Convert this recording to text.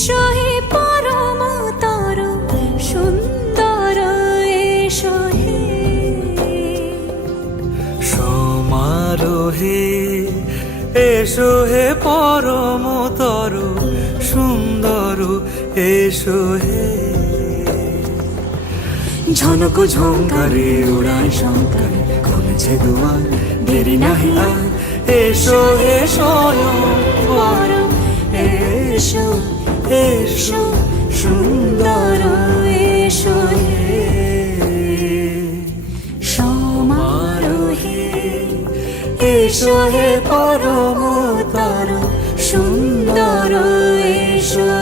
এসো হে পরমতর সুন্দর এসো হে সমারোহে এসো হে পরমতর সুন্দর এসো হে ঝনক ঝঙ্কারে উড়ায় শঙ্কারে খুলেছে দুয়ার দেরি নাহি আর এসো হে স্বয়ং পরম এসো এসো সুন্দর এসো হে সমারোহে এসো হে পরমতর সুন্দর এসো